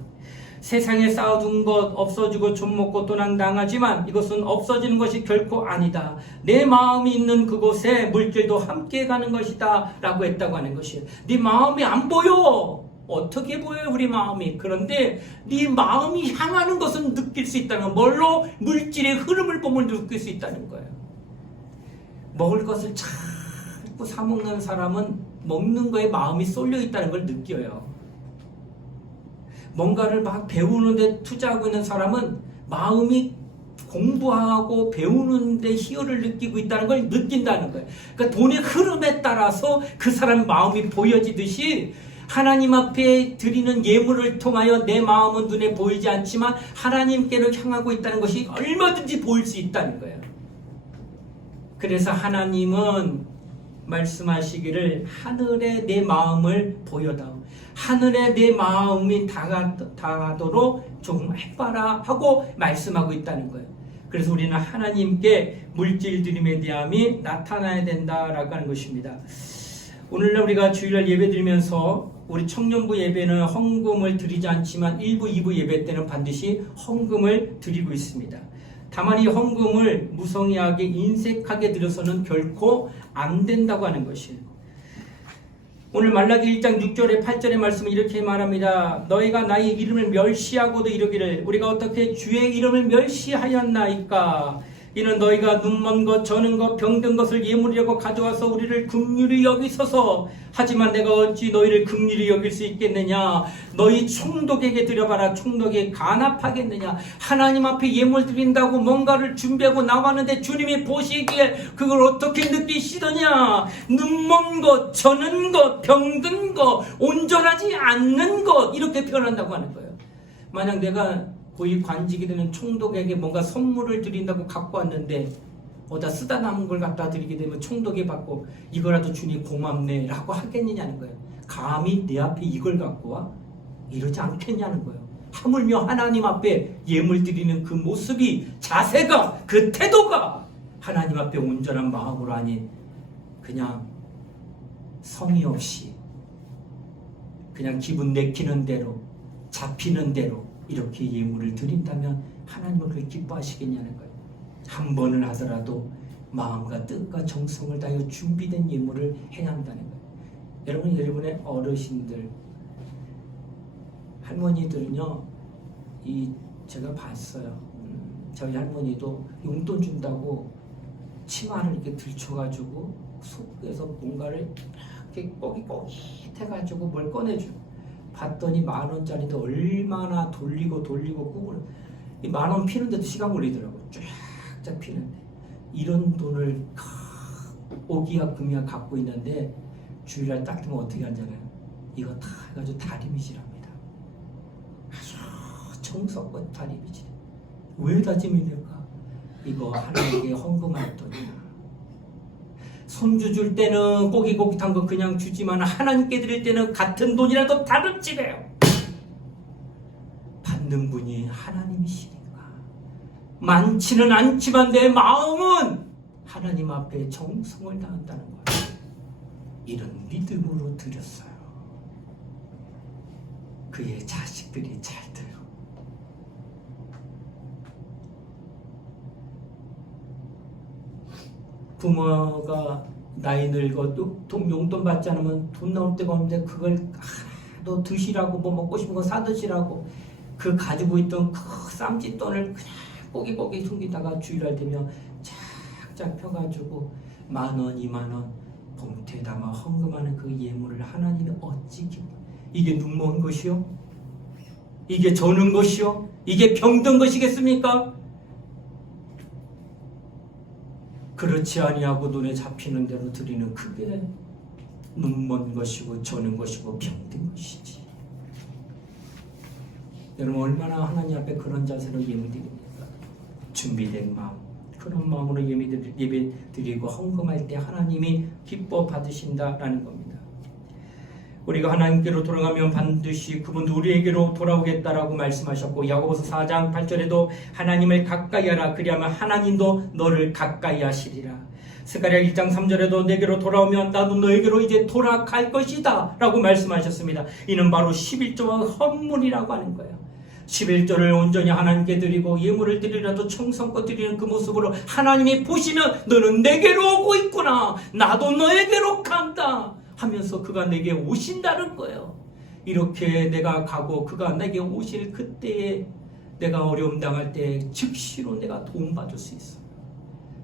세상에 쌓아둔 것 없어지고 좀 먹고 도난당하지만 이것은 없어지는 것이 결코 아니다. 내 마음이 있는 그곳에 물질도 함께 가는 것이다 라고 했다고 하는 것이에요. 네 마음이 안 보여. 어떻게 보여요 우리 마음이? 그런데 네 마음이 향하는 것은 느낄 수 있다는 거예요. 뭘로? 물질의 흐름을 보면 느낄 수 있다는 거예요. 먹을 것을 자꾸 사 먹는 사람은 먹는 거에 마음이 쏠려 있다는 걸 느껴요. 뭔가를 막 배우는데 투자하고 있는 사람은 마음이 공부하고 배우는데 희열을 느끼고 있다는 걸 느낀다는 거예요. 그러니까 돈의 흐름에 따라서 그 사람 마음이 보여지듯이 하나님 앞에 드리는 예물을 통하여 내 마음은 눈에 보이지 않지만 하나님께로 향하고 있다는 것이 얼마든지 보일 수 있다는 거예요. 그래서 하나님은 말씀하시기를 하늘에 내 마음을 보여다오. 하늘에 내 마음이 다가도록 좀 해봐라 하고 말씀하고 있다는 거예요. 그래서 우리는 하나님께 물질 드림의 대함이 나타나야 된다라고 하는 것입니다. 오늘날 우리가 주일날 예배 드리면서 우리 청년부 예배는 헌금을 드리지 않지만 1부, 2부 예배 때는 반드시 헌금을 드리고 있습니다. 다만 이 헌금을 무성의하게 인색하게 드려서는 결코 안 된다고 하는 것이에요. 오늘 말라기 1장 6절에 8절의 말씀은 이렇게 말합니다. 너희가 나의 이름을 멸시하고도 이르기를 우리가 어떻게 주의 이름을 멸시하였나이까. 이는 너희가 눈먼 것, 저는 것, 병든 것을 예물이라고 가져와서 우리를 긍휼히 여기소서. 하지만 내가 어찌 너희를 긍휼히 여길 수 있겠느냐. 너희 총독에게 드려봐라. 총독이 간합하겠느냐. 하나님 앞에 예물 드린다고 뭔가를 준비하고 나왔는데 주님이 보시기에 그걸 어떻게 느끼시더냐. 눈먼 것, 저는 것, 병든 것, 온전하지 않는 것, 이렇게 표현한다고 하는 거예요. 만약 내가 고위 관직이 되는 총독에게 뭔가 선물을 드린다고 갖고 왔는데 어디다 쓰다 남은 걸 갖다 드리게 되면 총독이 받고 이거라도 주니 고맙네 라고 하겠느냐는 거예요. 감히 내 앞에 이걸 갖고 와? 이러지 않겠냐는 거예요. 하물며 하나님 앞에 예물 드리는 그 모습이, 자세가, 그 태도가 하나님 앞에 온전한 마음으로 아닌 그냥 성의 없이 그냥 기분 내키는 대로 잡히는 대로 이렇게 예물을 드린다면 하나님은 그걸 기뻐하시겠냐는 거예요. 한 번을 하더라도 마음과 뜻과 정성을 다하여 준비된 예물을 해야 한다는 거예요. 여러분의 어르신들, 할머니들은요, 제가 봤어요. 저희 할머니도 용돈 준다고 치마를 이렇게 들쳐가지고 속에서 뭔가를 이렇게 꼬깃꼬깃해가지고 뭘 꺼내줘요. 봤더니 10,000원짜리도 얼마나 돌리고 꾸고 이 10,000원 피는데도 시간 걸리더라고요. 쫙쫙 피는데 이런 돈을 오기야 금이야 갖고 있는데 주일날 딱 되면 어떻게 하잖아요. 이거 다 해가지고 다리미질합니다. 아주 정성껏 다리미질. 왜 다짐이니까 이거 하나님께 헌금할 돈이야. 손주 줄 때는 꼬깃꼬깃한 거 그냥 주지만 하나님께 드릴 때는 같은 돈이라도 다름질해요. 받는 분이 하나님이시니까. 많지는 않지만 내 마음은 하나님 앞에 정성을 다한다는 거예요. 이런 믿음으로 드렸어요. 그의 자식들이 잘 돼요. 부모가 나이 늙어 용돈 받지 않으면 돈 나올 데가 없는데 그걸 너 드시라고 뭐 먹고 싶은 거 사드시라고 그 가지고 있던 그 쌈짓돈을 그냥 꼬깃꼬깃 숨기다가 주일날 되면 쫙쫙 펴가지고 10,000원, 20,000원 봉투에 담아 헌금하는 그 예물을 하나님이 어찌 기뻐. 이게 눈먼 것이요? 이게 저는 것이요? 이게 병든 것이겠습니까? 그렇지 아니하고 눈에 잡히는 대로 드리는 그게 눈먼 것이고 저는 것이고 병든 것이지. 여러분 얼마나 하나님 앞에 그런 자세로 예배드립니까? 준비된 마음, 그런 마음으로 예배 드리고 헌금할 때 하나님이 기뻐 받으신다라는 겁니다. 우리가 하나님께로 돌아가면 반드시 그분도 우리에게로 돌아오겠다라고 말씀하셨고, 야고보서 4장 8절에도 하나님을 가까이 하라, 그리하면 하나님도 너를 가까이 하시리라. 스가랴 1장 3절에도 내게로 돌아오면 나도 너에게로 이제 돌아갈 것이다 라고 말씀하셨습니다. 이는 바로 11조와 헌물이라고 하는 거예요. 11조를 온전히 하나님께 드리고 예물을 드리라도 청성껏 드리는 그 모습으로 하나님이 보시면 너는 내게로 오고 있구나, 나도 너에게로 간다 하면서 그가 내게 오신다는 거예요. 이렇게 내가 가고 그가 내게 오실 그때에 내가 어려움 당할 때 즉시로 내가 도움받을 수 있어요.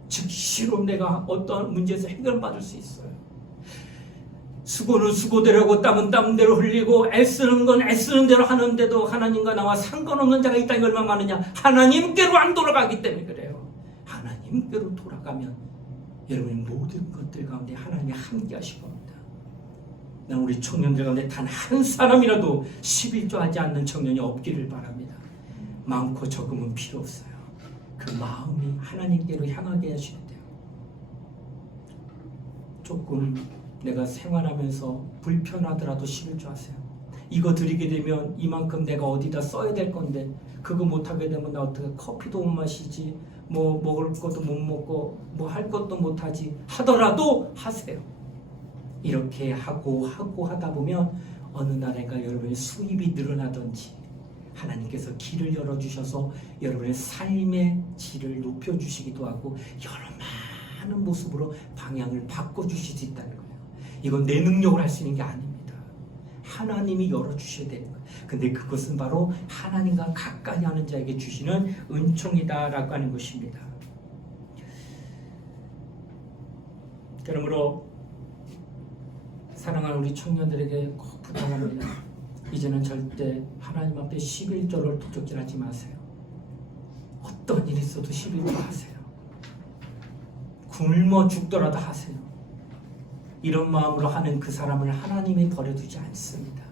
즉시로 내가 어떠한 문제에서 해결받을 수 있어요. 수고는 수고대로 하고 땀은 땀대로 흘리고 애쓰는 건 애쓰는 대로 하는데도 하나님과 나와 상관없는 자가 이 땅에 얼마나 많으냐? 하나님께로 안 돌아가기 때문에 그래요. 하나님께로 돌아가면 여러분의 모든 것들 가운데 하나님이 함께 하실 겁니다. 난 우리 청년들 가운데 단 한 사람이라도 11조 하지 않는 청년이 없기를 바랍니다. 많고 적음은 필요 없어요. 그 마음이 하나님께로 향하게 하셔야 돼요. 조금 내가 생활하면서 불편하더라도 11조 하세요. 이거 드리게 되면 이만큼 내가 어디다 써야 될 건데 그거 못하게 되면 나 어떻게 커피도 못 마시지, 뭐 먹을 것도 못 먹고 뭐 할 것도 못하지 하더라도 하세요. 이렇게 하고 하다 보면 어느 날에가 여러분의 수입이 늘어나든지 하나님께서 길을 열어주셔서 여러분의 삶의 질을 높여주시기도 하고 여러 많은 모습으로 방향을 바꿔주실 수 있다는 거예요. 이건 내 능력으로 할 수 있는 게 아닙니다. 하나님이 열어주셔야 되는 거예요. 근데 그것은 바로 하나님과 가까이 하는 자에게 주시는 은총이다라고 하는 것입니다. 그러므로 사랑하는 우리 청년들에게 꼭 부탁합니다. 이제는 절대 하나님 앞에 11조를 도적질하지 마세요. 어떤 일이 있어도 11조 하세요. 굶어 죽더라도 하세요. 이런 마음으로 하는 그 사람을 하나님이 버려두지 않습니다.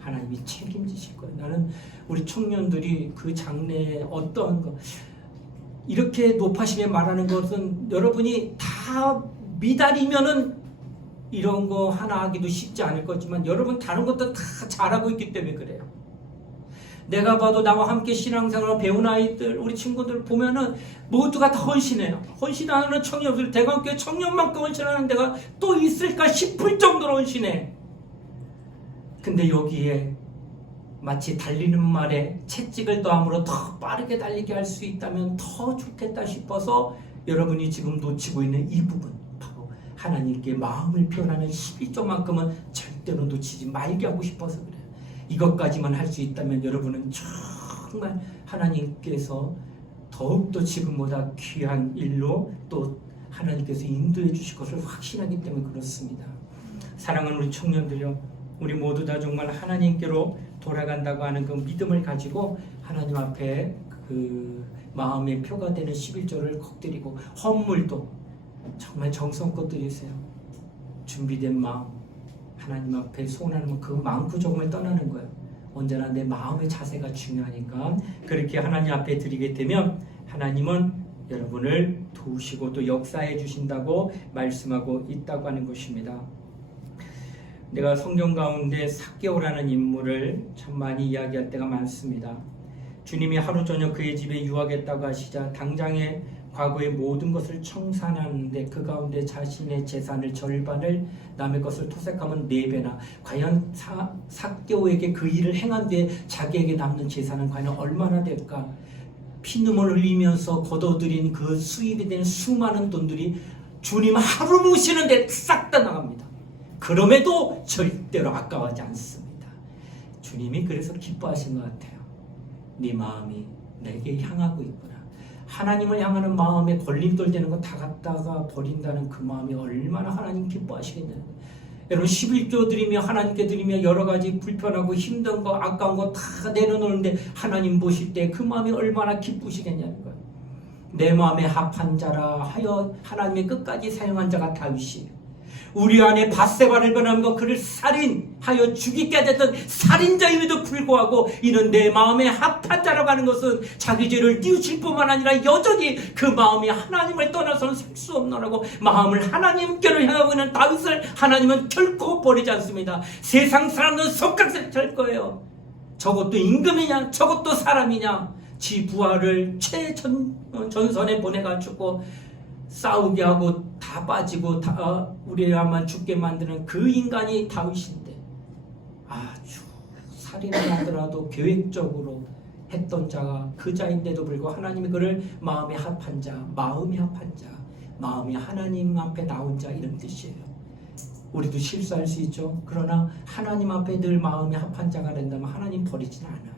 하나님이 책임지실 거예요. 나는 우리 청년들이 그 장래에 어떠한 것 이렇게 높아시게 말하는 것은 여러분이 다 미달이면은 이런 거 하나 하기도 쉽지 않을 거지만 여러분 다른 것도 다 잘하고 있기 때문에 그래요. 내가 봐도 나와 함께 신앙생활을 배운 아이들, 우리 친구들 보면은 모두가 다 헌신해요. 헌신하는 청년들, 대관교회 청년만큼 헌신하는 데가 또 있을까 싶을 정도로 헌신해. 근데 여기에 마치 달리는 말에 채찍을 더함으로 더 빠르게 달리게 할 수 있다면 더 좋겠다 싶어서 여러분이 지금 놓치고 있는 이 부분, 바로 하나님께 마음을 표현하는 11조만큼은 절대로 놓치지 말게 하고 싶어서 그래요. 이것까지만 할 수 있다면 여러분은 정말 하나님께서 더욱더 지금보다 귀한 일로 또 하나님께서 인도해 주실 것을 확신하기 때문에 그렇습니다. 사랑하는 우리 청년들이요, 우리 모두 다 정말 하나님께로 돌아간다고 하는 그 믿음을 가지고 하나님 앞에 그 마음의 표가 되는 11조를 꼭 드리고, 헌물도 정말 정성껏 드리세요. 준비된 마음, 하나님 앞에 소원하는 그 많고 적음을 떠나는 거예요. 언제나 내 마음의 자세가 중요하니까 그렇게 하나님 앞에 드리게 되면 하나님은 여러분을 도우시고 또 역사해 주신다고 말씀하고 있다고 하는 것입니다. 내가 성경 가운데 삭개오라는 인물을 참 많이 이야기할 때가 많습니다. 주님이 하루 저녁 그의 집에 유하겠다고 하시자 당장에 과거의 모든 것을 청산하는데 그 가운데 자신의 재산을 절반을, 남의 것을 토색하면 4배나, 과연 삭개오에게 그 일을 행한 뒤에 자기에게 남는 재산은 과연 얼마나 될까? 피눈물 흘리면서 거둬들인 그 수입이 되는 수많은 돈들이 주님 하루 모시는데 싹 다 나갑니다. 그럼에도 절대로 아까워하지 않습니다. 주님이 그래서 기뻐하신 것 같아요. 네 마음이 내게 향하고 있구나. 하나님을 향하는 마음에 걸림돌 되는 거 다 갖다가 버린다는 그 마음이 얼마나 하나님 기뻐하시겠냐는 거예요. 여러분 11조 드리며 하나님께 드리며 여러 가지 불편하고 힘든 거 아까운 거 다 내려놓는데 하나님 보실 때 그 마음이 얼마나 기쁘시겠냐는 거예요. 내 마음에 합한 자라 하여 하나님의 끝까지 사용한 자가 다윗이에요. 우리 안에 밧세바를 변함과 그를 살인하여 죽이게 됐던 살인자임에도 불구하고 이는 내 마음에 합한 자라고 하는 것은 자기 죄를 뉘우칠 뿐만 아니라 여전히 그 마음이 하나님을 떠나서는 살 수 없노라고 마음을 하나님께로 향하고 있는 다윗을 하나님은 결코 버리지 않습니다. 세상 사람들은 속각을 찰 거예요. 저것도 임금이냐, 저것도 사람이냐, 지 부하를 최전선에 보내가지고 싸우게 하고 다 빠지고 다 우리야만 죽게 만드는 그 인간이 다윗인데, 아주 살인을 하더라도 계획적으로 했던 자가 그 자인데도 불구하고 하나님이 그를 마음에 합한 자, 마음이 합한 자, 마음이 하나님 앞에 나온 자, 이런 뜻이에요. 우리도 실수할 수 있죠. 그러나 하나님 앞에 늘 마음이 합한 자가 된다면 하나님 버리지는 않아요.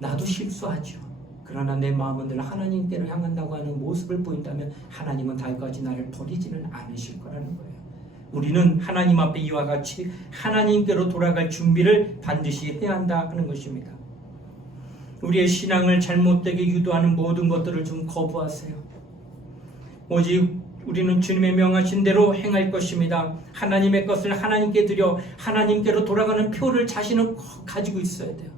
나도 실수하죠. 그러나 내 마음은 늘 하나님께로 향한다고 하는 모습을 보인다면 하나님은 다윗같이 나를 버리지는 않으실 거라는 거예요. 우리는 하나님 앞에 이와 같이 하나님께로 돌아갈 준비를 반드시 해야 한다 하는 것입니다. 우리의 신앙을 잘못되게 유도하는 모든 것들을 좀 거부하세요. 오직 우리는 주님의 명하신 대로 행할 것입니다. 하나님의 것을 하나님께 드려 하나님께로 돌아가는 표를 자신은 꼭 가지고 있어야 돼요.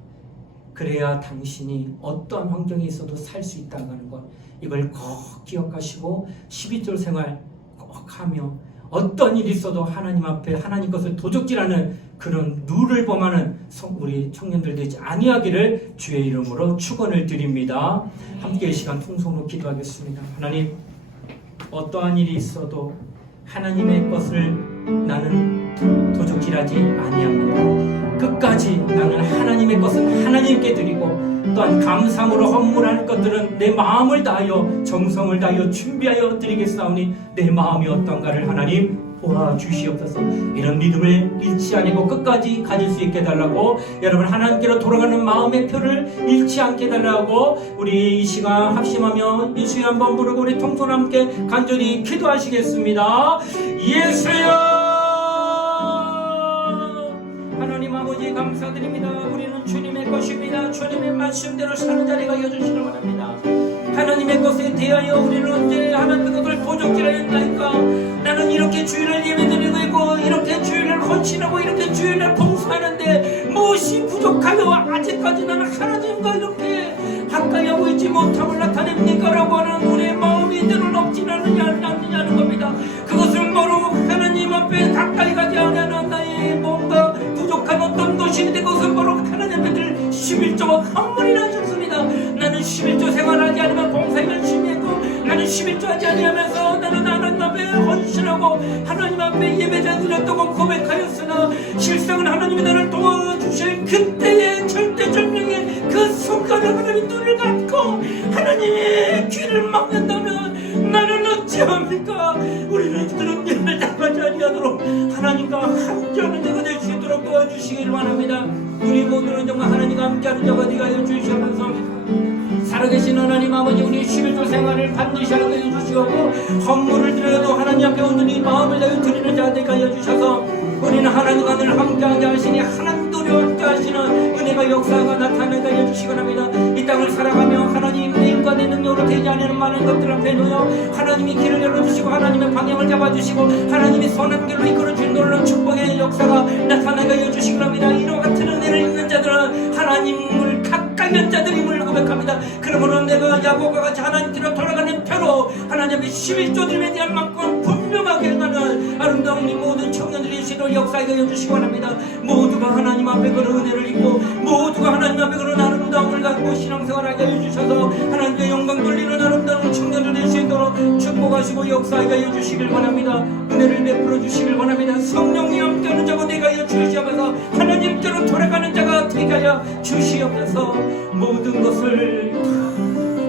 그래야 당신이 어떠한 환경에 있어도 살 수 있다는 것, 이걸 꼭 기억하시고 12절 생활 꼭 하며 어떤 일이 있어도 하나님 앞에 하나님 것을 도적질하는 그런 룰을 범하는 우리 청년들 되지 아니하기를 주의 이름으로 축원을 드립니다. 함께 이 시간 통성으로 기도하겠습니다. 하나님, 어떠한 일이 있어도 하나님의 것을 나는 도적질하지 아니합니다. 끝까지 나는 하나님의 것은 하나님께 드리고 또한 감사함으로 헌물할 것들은 내 마음을 다하여 정성을 다하여 준비하여 드리겠사오니 내 마음이 어떤가를 하나님 도와주시옵소서. 이런 믿음을 잃지 아니고 끝까지 가질 수 있게 해달라고, 여러분 하나님께로 돌아가는 마음의 표를 잃지 않게 해달라고 우리 이 시간 합심하며 예수의 한번 부르고 우리 통솔 함께 간절히 기도하시겠습니다. 예수여, 하나님 아버지 감사드립니다. 우리는 주님의 것입니다. 주님의 말씀대로 사는 자리가 여주시길 바랍니다. 하나님의 것에 대하여 우리는 언제 하나님의 것을 도적질하였나이까. 나는 이렇게 주일을 예배드리고 있고 이렇게 주일을 헌신하고 이렇게 주일을 봉사하는데 무엇이 부족하여 아직까지 나는 하나님과 이렇게 가까이 하고 있지 못함을 나타냅니까? 라고 하는 우리의 마음이 이대로 없지 않느냐는 겁니다. 그것은 바로 하나님 앞에 가까이 가지 않는 나의 뭔가 부족한 어떤 것인데 그것은 바로 하나님 앞에 11조와 한물이나 하셨습니다. 나는 11조 생활하지 않으면 봉사에 열심히 했고 나는 11조 하지 아니하면서 나는 하나님 앞에 헌신하고 하나님 앞에 예배자 드렸다고 고백하였으나 실상은 하나님이 나를 도와주실 그때의 절대절명의 그 순간을 하나님이 눈을 감고 하나님의 귀를 막는다면 나는 어찌합니까? 우리는 그런 일을 당하지 아니하도록 하나님과 함께하는 자가 될 수 있도록 도와주시길 바랍니다. 우리 모두는 정말 하나님과 함께하는 자가 되어 주시옵소서. 살아계신 하나님 아버지, 우리의 11조 생활을 반드시 하게 해주시옵고 헌물을 드려도 하나님 앞에 온전히 마음을 다해 드리는 자 되게 하여 주셔서 우리는 하나님과 늘 함께하게 하시니 하나님도 우리와 함께하시는 은혜가 역사가 나타나게 하여 주시기 바랍니다. 이 땅을 살아가며 하나님 내 힘과 내 능력으로 되지 않는 많은 것들 앞에 놓여 하나님이 길을 열어주시고 하나님의 방향을 잡아주시고 하나님이 선한 길로 이끌어주신 놀라운 축복의 역사가 나타나게 하여 주시기 바랍니다. 이와 같은 은혜를 입는 자들은 하나님을 가까이 한 자들임을 고백합니다. 그러므로 내가 야곱과 같이 하나님께로 돌아가는 표로 하나님의 11조들에 대한 만큼 분명하게 하는 아름다운 이 모든 청년들의 시도 역사에 해주시기 바랍니다. 모두가 하나님 앞에 그런 은혜를 입고 모두가 하나님 앞에 그런 아름다움을 갖고 신앙생활하게 해주셔서 하나님의 영광 돌리는 아름다운 청년들의 시도로 축복하시고 역사에 해주시길 바랍니다. 은혜를 베풀어 주시길 바랍니다. 성령이 함께하는 자가 되게 하여 주시옵소서. 하나님께로 돌아가는 자가 되게 하여 주시옵소서. 모든 것을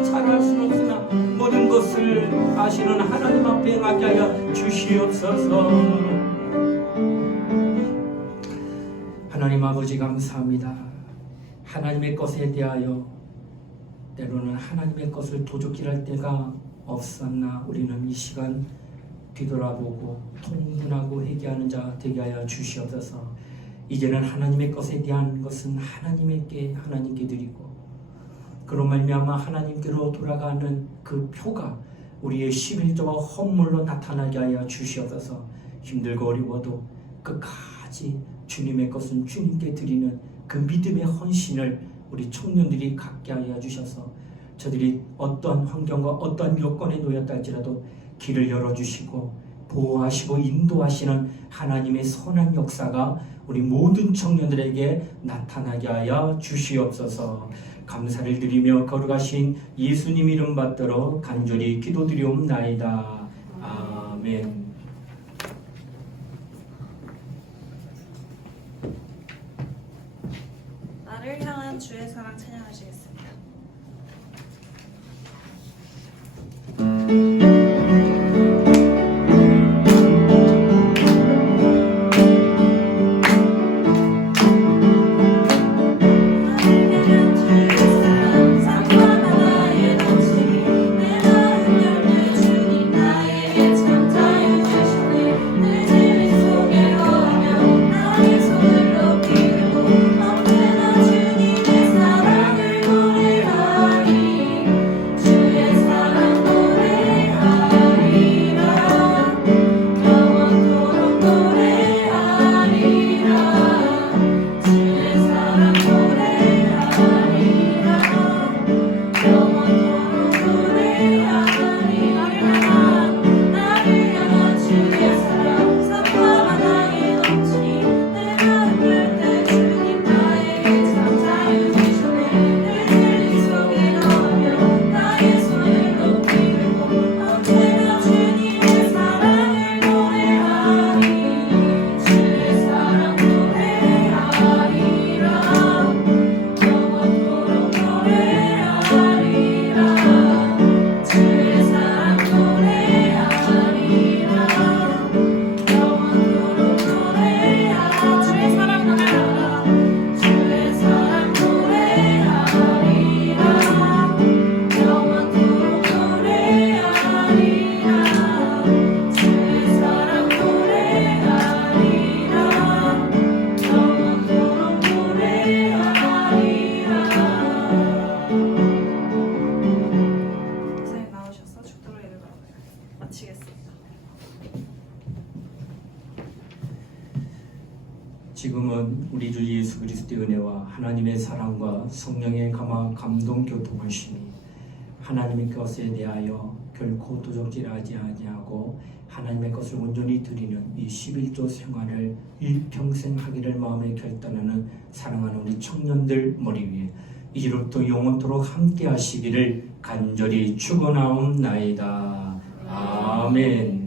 잘할 수는 없으나 모든 것을 아시는 하나님 앞에 행하게 하여 주시옵소서. 하나님 아버지 감사합니다. 하나님의 것에 대하여 때로는 하나님의 것을 도적질할 때가 없었나. 우리는 이 시간 뒤돌아보고 통분하고 회개하는 자 되게 하여 주시옵소서. 이제는 하나님의 것에 대한 것은 하나님께 드리고 그로 말미암아 하나님께로 돌아가는 그 표가 우리의 11조와 헌물로 나타나게 하여 주시옵소서. 힘들고 어려워도 끝까지 주님의 것은 주님께 드리는 그 믿음의 헌신을 우리 청년들이 갖게 하여 주셔서 저들이 어떤 환경과 어떤 여건에 놓였다 할지라도 길을 열어주시고 보호하시고 인도하시는 하나님의 선한 역사가 우리 모든 청년들에게 나타나게 하여 주시옵소서. 감사를 드리며 거룩하신 예수님 이름 받들어 간절히 기도드리옵나이다. 아멘. 나를 향한 주의 사랑 찬양하시겠습니다. 내 마음 열매 주님 나에게 참 자유 주시네 내 집에 지금은 우리 주 예수 그리스도의 은혜와 하나님의 사랑과 성령의 감동 교통하심이 하나님의 것에 대하여 결코 도적질하지 아니하고 하나님의 것을 온전히 드리는 이 11조 생활을 일평생 하기를 마음에 결단하는 사랑하는 우리 청년들 머리 위에 이제로부터 영원토록 함께 하시기를 간절히 축원하옵나이다. 아멘.